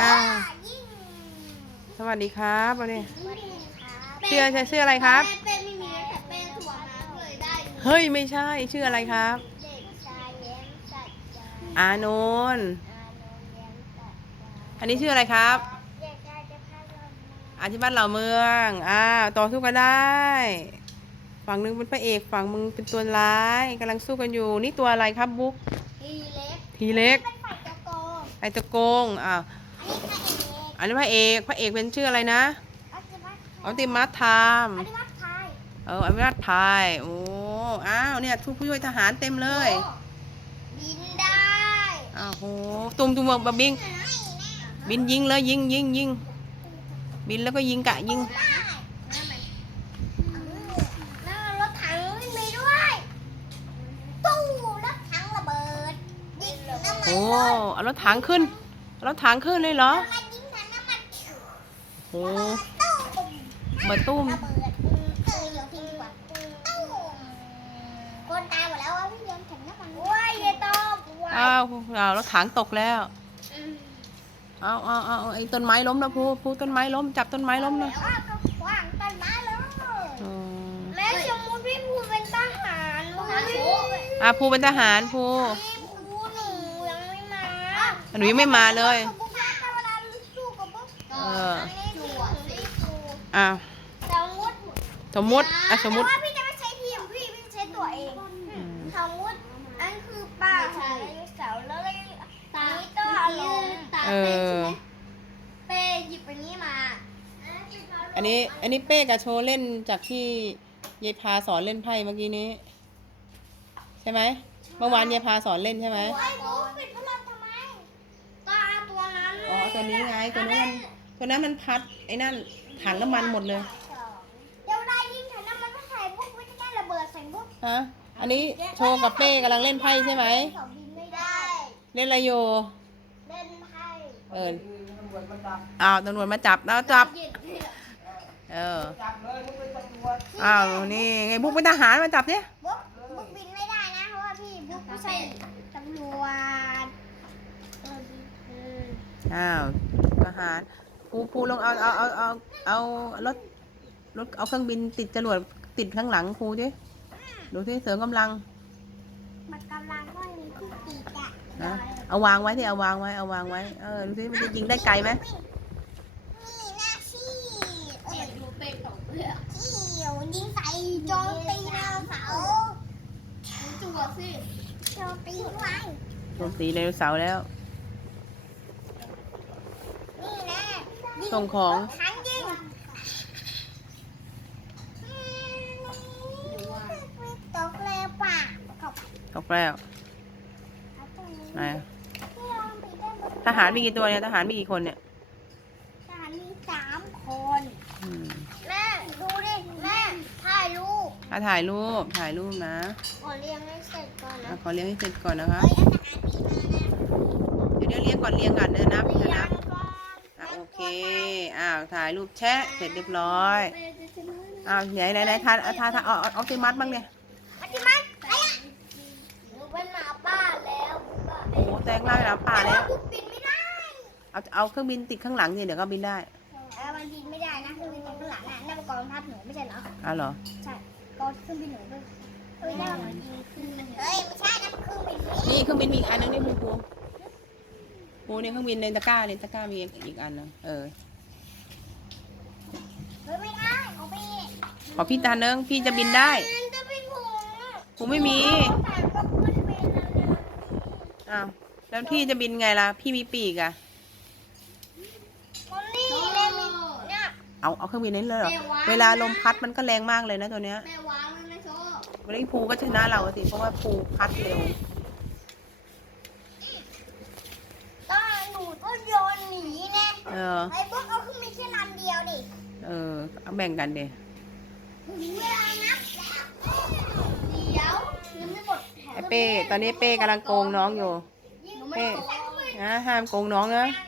อ่ายิ่งสวัสดีครับวันนี้สวัสดีครับเสื้อใส่เสื้ออะไรครับเป้ไม่มีแต่เป้ถั่วมาเลยได้เฮ้ยไม่ใช่ ชื่ออะไรครับเด็กชายเลี้ยงสัตว์จ้าอานนท์อานนท์เลี้ยงสัตว์จ้าอันนี้ชื่ออะไรครับเด็กชายจะพาเรามาอาชีพบ้านเหล่าเมืองอ้าวต่อสู้กันได้ ฝั่งหนึงเป็นพระเอก ฝั่งมึงเป็นตัวร้ายกำลังสู้กันอยู่ นี่ตัวอะไรครับบุ๊กทีเล็กทีเล็กเป็นฝ่ายตะโกไอตะโกงอ้าว อันนี้พระเอกอันนี้พระเอกพระเอกเป็นชื่ออะไรนะอัติมัตออติมัสไทม์อัติมัตไทยเอออมิรัตพายโอ้อ้าวเนี่ยทุกผู้ช่วยทหารเต็มเลยบินได้อ้าวโหตุ่มตุ่มบะบิงบินยิงเลยยิงยิงยิงบินแล้วก็ยิงกะยิงได้แล้วรถถังไม่มีด้วยตู้รถถังระเบิดยิงน้ำมันโอ้เอารถถังขึ้นเอารถถังขึ้นเลยเหรอ น้ำมันยิงถังน้ำมัน โอ้เมาตุ้มเบิดเออเดี๋ยวทิ้งดีกว่าตู้คนตายหมดแล้วอะพี่โยนถังน้ำมันว้ายเยโตว้ายอ้าวอ้าวรถถังตกแล้วเอาเอาเอาไอ้ต้นไม้ล้มแล้วพูพูต้นไม้ล้มจับต้นไม้ล้มนะแล้วก็ขวางต้นไม้เลยอืมแม่สมมติพี่ภูเป็นทหารเลยอะพูเป็นทหารพูพี่ภูหนูยังไม่มาหนูยังไม่มาเลย เวลาสู้กับพวก เออนนี้พี่หนูพี่ภูอ้าวสมมติสมมุติอะสมมุติ แต่ว่าพี่จะไม่ใช้ทีมพี่พี่จะใช้ตัวเองอืมสมมติอันคือป่าของไดโนเสาร์แล้วก็อันนี้ก็อารมณ์เออเป้หยิบอันนี้มาอันนี้ อันนี้เป้กับโชว์เล่นจากที่ยายพาสอนเล่นไพ่เมื่อกี้นี้ ใช่ไหมเมื่อวานยายพาสอนเล่นใช่ไหม ไอ้บุ๊กปิดพัดลมทำไมตาตัวนั้นอ๋อตัวนี้ไงตัวนั้นมัน ตัวนั้นมันพัดไอ้นั่นถังน้ำมันหมดเลย เดี๋ยวได้ยิงถังน้ำมันก็ใส่บุ๊กไม่ได้ระเบิดใส่บุ๊กฮะ อันนี้โชว์กับเป้กำลังเล่นไพ่ใช่ไหมเขาบินไม่ได้เล่นอะไรอยู่เล่นไพ่เอออ้าวตำรวจมาจับแล้วจับ หยิบเออ อ้าวนี่ไงบุ๊กเป็นทหารมาจับเนี่ยบุ๊กบุ๊กบินไม่ได้นะเพราะว่าพี่บุ๊กไม่ใช่ตำรวจเออบินเออ อ้าวทหาร ปูปูลงเอาเอาเอาเอาเอารถรถเอาเครื่องบินติดจรวดติดข้างหลังครูดิดูที่เสริมกำลังมันกำลังก็มีที่ตีกะนะเอาวางไว้ที่เอาวางไว้เอาวางไว้เออดูสิมันจะยิงได้ไกลไหมนี่หน้าที่เออดูเป็นของเพื่อที่ยิงใส่โจมตีดาวเสาร์จั่วสิโจมตีไว้โจมตีไดโนเสาร์แล้ว นี่แน่ ส่งของ ทั้งยิงตกเลยป่ะขอบตกแล้วไหนอะทหารมีกี่ตัวเนี่ย ทหารมีกี่คนเนี่ยทหารมีสามคนอืมแม่ดูดิแม่ถ่ายรูปอะถ่ายรูป ถ่ายรูปนะขอเรียงให้เสร็จก่อนนะอะขอเลี้ยงให้เสร็จก่อนนะคะ เอ้ยอาจารย์ปีมานะ เดี๋ยวเดี๋ยวเลี้ยงก่อนเลี้ยงก่อนเดินนับเรีเดินยนังบก่อน อะโอเคอ้าวถ่ายรูปแชะเสร็จเรียบร้อยอ้าวไหนไหนไหนทานเอาทานเอาเอาเอาติมัสบ้างเนี่ยมาดิมันไอ้อะหนูเป็นหมาป่าแล้วบุ๊กอะโอ้โหแตงล่างแล้วป่าแต่แล้ว่าวบุ๊กบินไม่ได้เอาเอาเครื่องบินติดข้างหลังเนี่ยเดี๋ยวก็บินได้เออมันบินไม่ได้นะเครื่องบินตรงข้างหลังน่ะนั่นเป็นกองทัพหนูไม่ใช่เหรอ อ้าวเหรอใช่กองเครื่องบินหนูด้วยเฮ้ยได้หรอยิงขึ้นมันเฮ้ยไม่ใช่นะเครื่องบินนี่นี่เครื่องบินมีอีกอันนึงนี่ภู ภูภูนี่เครื่องบินในตะกร้าในตะกร้ามีอีกอันนึงเออเฮ้ยไม่ได้ของพี่ขอพี่ตาเนึงพี่จะบินได้มันจะเป็นผมภูไม่มีแต่ก็ไม่เป็นแล้วนะอ้าวแล้วพี่จะบินไงล่ะ พี่มีปีกอะคนนี้เลยมีเนี่ย เอาเอาเครื่องบินนั้นเลยเหรอเวลาลมพัดมันก็แรงมากเลยนะตัวเนี้ย แม่วางมันไม่ชอบวันนี้ภูก็ชนะเราอะสิเพราะว่าภูพัดเร็ว ตอนหนูก็โยน หนีแน่เออไอ้พวกเอาขึ้นมีแค่ลำเดียวดิ เออเอาแบ่งกันเดเวลานับแล้วเดี๋ยวยังไม่หมดแถวไอเป้ ตอนนี้เป้กำลังโกงน้องอยู่ยิงไม่เป้ตกนะห้ามโกงน้องนะยัง